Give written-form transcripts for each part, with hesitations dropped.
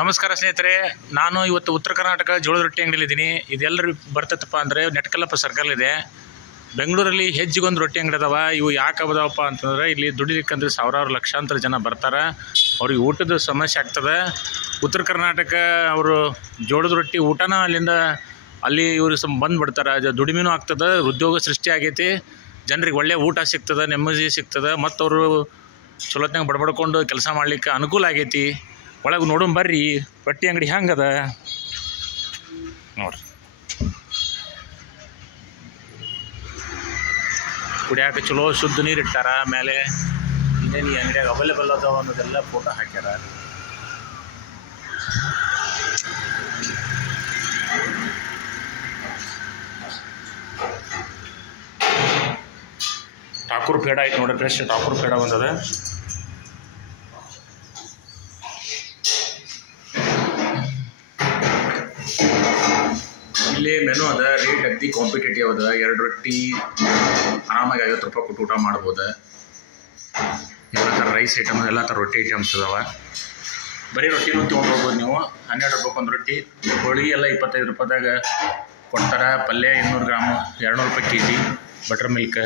ನಮಸ್ಕಾರ ಸ್ನೇಹಿತರೆ, ನಾನು ಇವತ್ತು ಉತ್ತರ ಕರ್ನಾಟಕ ಜೋಳದ ರೊಟ್ಟಿ ಅಂಗಡಿಲಿದ್ದೀನಿ. ಇದೆಲ್ಲರೂ ಬರ್ತೈತಪ್ಪ ಅಂದರೆ ನೆಟ್ಕಲ್ಲಪ್ಪ ಸರ್ಕಲ್ ಇದೆ. ಬೆಂಗಳೂರಲ್ಲಿ ಹೆಜ್ಜಿಗೊಂದು ರೊಟ್ಟಿ ಅಂಗಡಿ ಅದಾವ. ಇವು ಯಾಕೆ ಅದಾವಪ್ಪ ಅಂತಂದರೆ ಇಲ್ಲಿ ದುಡಿಲಿಕ್ಕಂದ್ರೆ ಸಾವಿರಾರು ಲಕ್ಷಾಂತರ ಜನ ಬರ್ತಾರೆ. ಅವ್ರಿಗೆ ಊಟದ ಸಮಸ್ಯೆ ಆಗ್ತದೆ. ಉತ್ತರ ಕರ್ನಾಟಕ ಅವರು ಜೋಳದ ರೊಟ್ಟಿ ಊಟನ ಅಲ್ಲಿಂದ ಅಲ್ಲಿ ಇವರು ಬಂದುಬಿಡ್ತಾರೆ. ಅದು ದುಡಿಮೆನೂ ಆಗ್ತದೆ, ಉದ್ಯೋಗ ಸೃಷ್ಟಿ ಆಗೈತಿ, ಜನರಿಗೆ ಒಳ್ಳೆ ಊಟ ಸಿಗ್ತದೆ, ನೆಮ್ಮದಿ ಸಿಗ್ತದೆ, ಮತ್ತು ಅವರು ಚಲೋತ್ನಾಗ ಬಡ್ಬಡ್ಕೊಂಡು ಕೆಲಸ ಮಾಡಲಿಕ್ಕೆ ಅನುಕೂಲ ಆಗೈತಿ. ಒಳಗೆ ನೋಡೋಣ ಬರ್ರಿ ರೊಟ್ಟಿ ಅಂಗಡಿ ಹೆಂಗದ ನೋಡ್ರಿ. ಕುಡಿಯಾಕ ಚಲೋ ಶುದ್ಧ ನೀರು ಇಟ್ಟಾರ. ಆಮೇಲೆ ಇನ್ನೇನು ಈ ಅಂಗಡಿಯಾಗ ಅವೈಲೇಬಲ್ ಅದಾವ ಅನ್ನೋದೆಲ್ಲ ಫೋಟೋ ಹಾಕ್ಯಾರ. ಠಾಕೂರ್ ಪೇಡ ಐತೆ ನೋಡ್ರಿ, ಫ್ರೆಶ್ ಠಾಕೂರ್ ಪೇಡ ಬಂದದ. ಇಲ್ಲಿ ಮೆನು ಅದ, ರೇಟ್ ಅಗ್ದಿ ಕಾಂಪಿಟೇಟಿವ್ ಅದ. 2 ರೊಟ್ಟಿ ಆರಾಮಾಗಿ 50 ರೂಪಾಯಿ ಕೊಟ್ಟು ಊಟ ಮಾಡ್ಬೋದು. ಎಲ್ಲ ಥರ ರೈಸ್ ಐಟಮ್, ಎಲ್ಲ ಥರ ರೊಟ್ಟಿ ಐಟಮ್ಸ್ ಅದಾವ. ಬರೀ ರೊಟ್ಟಿನೂ ತೊಗೊಂಡು ಹೋಗ್ಬೋದು ನೀವು. 12 ರೂಪಾಯಿ ಒಂದು ರೊಟ್ಟಿ. ಹೋಳಿಗೆ ಎಲ್ಲ 25 ರೂಪಾಯಿದಾಗ ಕೊಡ್ತಾರೆ. ಪಲ್ಯ 200 ಗ್ರಾಮು 200 ರೂಪಾಯಿ ಕೆ ಜಿ. ಬಟರ್ ಮಿಲ್ಕ್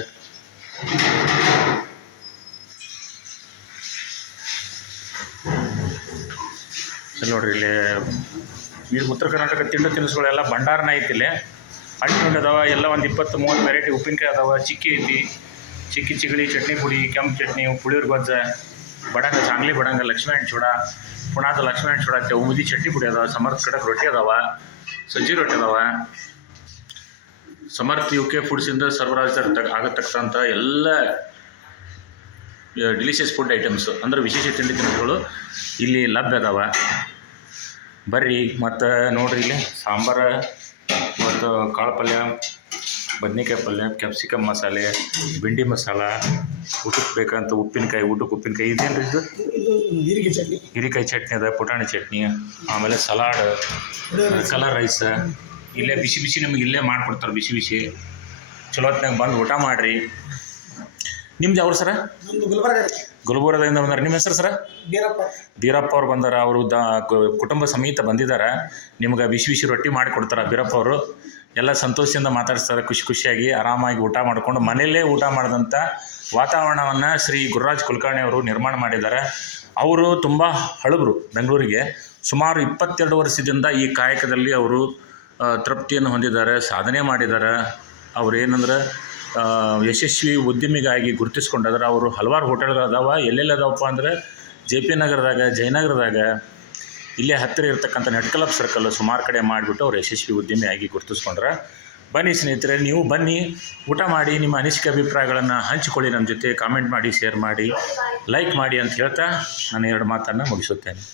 ನೋಡ್ರಿ. ಇಲ್ಲಿ ಉತ್ತರ ಕರ್ನಾಟಕ ತಿನಿಸುಗಳೆಲ್ಲ ಭಂಡಾರನ ಐತಿಲ್ಲಿ. ಹಣ್ಣು ಅದಾವ, ಎಲ್ಲ ಒಂದು 20-30 ವೆರೈಟಿ. ಉಪ್ಪಿನಕಾಯಿ ಅದಾವ, ಚಿಕ್ಕಿ ಐತಿ, ಚಿಗಳಿ, ಚಟ್ನಿ ಪುಡಿ, ಕೆಂಪು ಚಟ್ನಿ, ಪುಳಿಯೋರ ಗೊಜ್ಜ, ಬಡಂಗ, ಸಾಂಗ್ಲಿ ಬಡಂಗ, ಲಕ್ಷ್ಮೀ ಹಣ್ಣು ಚೂಡ, ಪುಣಾದ ಲಕ್ಷ್ಮೀ ಹಣ್ಣು ಚೂಡ, ಉಮದಿ ಚಟ್ನಿ ಪುಡಿ ಅದಾವ, ಸಮರ್ಥ ಕಡಕ್ ರೊಟ್ಟಿ ಅದಾವ, ಸಜ್ಜಿ ರೊಟ್ಟಿ ಅದಾವ. ಸಮರ್ಥ UK ಫುಡ್ಸಿಂದ ಸರಬರಾಜು ಆಗತಕ್ಕಂಥ ಎಲ್ಲ ಡಿಲಿಷಿಯಸ್ ಫುಡ್ ಐಟಮ್ಸು, ಅಂದರೆ ವಿಶೇಷ ತಿಂಡಿಗಳು ಇಲ್ಲಿ ಲಭ್ಯ ಅದಾವ. ಬರ್ರಿ. ಮತ್ತು ನೋಡ್ರಿ, ಇಲ್ಲಿ ಸಾಂಬಾರು ಮತ್ತು ಕಾಳು ಪಲ್ಯ, ಬದ್ನೆಕಾಯಿ ಪಲ್ಯ, ಕ್ಯಾಪ್ಸಿಕಮ್ ಮಸಾಲೆ, ಬೆಂಡಿ ಮಸಾಲ, ಊಟಕ್ಕೆ ಬೇಕಂತ ಉಪ್ಪಿನಕಾಯಿ, ಊಟಕ್ಕೆ ಉಪ್ಪಿನಕಾಯಿ. ಇದೇನು ರೀ ಇದು? ಹೀರೆಕಾಯಿ ಚಟ್ನಿ ಅದ, ಪುಟಾಣಿ ಚಟ್ನಿ, ಆಮೇಲೆ ಸಲಾಡ್, ಕಲರ್ ರೈಸ್. ಇಲ್ಲೇ ಬಿಸಿ ಬಿಸಿ ನಿಮಗೆ ಇಲ್ಲೇ ಮಾಡಿಕೊಡ್ತಾರೆ. ಬಿಸಿ ಬಿಸಿ ಚಲೋತ್ನಾಗ ಬಂದು ಊಟ ಮಾಡಿರಿ. ನಿಮ್ದು ಯಾವ್ರು ಸರ? ಗುಲ್ಬರ್ಗದಿಂದ ಬಂದಾರ. ನಿಮ್ಮ ಹೆಸರು ಸರ? ಬೀರಪ್ಪ ಅವ್ರು ಬಂದಾರ. ಅವರು ಕುಟುಂಬ ಸಮೇತ ಬಂದಿದ್ದಾರೆ. ನಿಮ್ಗೆ ಬಿಸಿ ಬಿಸಿ ರೊಟ್ಟಿ ಮಾಡಿಕೊಡ್ತಾರೆ ಬೀರಪ್ಪ ಅವರು. ಎಲ್ಲ ಸಂತೋಷದಿಂದ ಮಾತಾಡಿಸ್ತಾರೆ, ಖುಷಿಯಾಗಿ ಆರಾಮಾಗಿ ಊಟ ಮಾಡಿಕೊಂಡು ಮನೆಯಲ್ಲೇ ಊಟ ಮಾಡಿದಂಥ ವಾತಾವರಣವನ್ನು ಶ್ರೀ ಗುರುರಾಜ್ ಕುಲಕರ್ಣಿ ಅವರು ನಿರ್ಮಾಣ ಮಾಡಿದ್ದಾರೆ. ಅವರು ತುಂಬ ಹಳಬರು. ಬೆಂಗಳೂರಿಗೆ ಸುಮಾರು 22 ವರ್ಷದಿಂದ ಈ ಕಾಯಕದಲ್ಲಿ ಅವರು ತೃಪ್ತಿಯನ್ನು ಹೊಂದಿದ್ದಾರೆ, ಸಾಧನೆ ಮಾಡಿದ್ದಾರೆ. ಅವರು ಏನಂದ್ರೆ ಯಶಸ್ವಿ ಉದ್ಯಮಿಗಾಗಿ ಗುರುತಿಸ್ಕೊಂಡಿದ್ದಾರೆ. ಅವರು ಹಲವಾರು ಹೋಟೆಲ್ಗಳದಾವ. ಎಲ್ಲೆಲ್ಲಿ ಅದಾವಪ್ಪ ಅಂದರೆ JP ನಗರದಾಗ, ಜಯನಗರದಾಗ, ಇಲ್ಲೇ ಹತ್ತಿರ ಇರ್ತಕ್ಕಂಥ ನೆಟ್ಕಲಪ್ ಸರ್ಕಲ್ ಸುಮಾರು ಕಡೆ ಮಾಡಿಬಿಟ್ಟು ಅವ್ರು ಯಶಸ್ವಿ ಉದ್ಯಮಿಯಾಗಿ ಗುರುತಿಸ್ಕೊಂಡ್ರೆ. ಬನ್ನಿ ಸ್ನೇಹಿತರೆ, ನೀವು ಬನ್ನಿ, ಊಟ ಮಾಡಿ, ನಿಮ್ಮ ಅನಿಸಿಕೆ ಅಭಿಪ್ರಾಯಗಳನ್ನು ಹಂಚಿಕೊಳ್ಳಿ ನಮ್ಮ ಜೊತೆ. ಕಾಮೆಂಟ್ ಮಾಡಿ, ಶೇರ್ ಮಾಡಿ, ಲೈಕ್ ಮಾಡಿ ಅಂತ ಹೇಳ್ತಾ ನಾನು 2 ಮಾತನ್ನು ಮುಗಿಸುತ್ತೇನೆ.